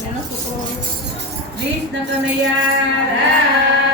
Meron ko po. Bis na kanayara.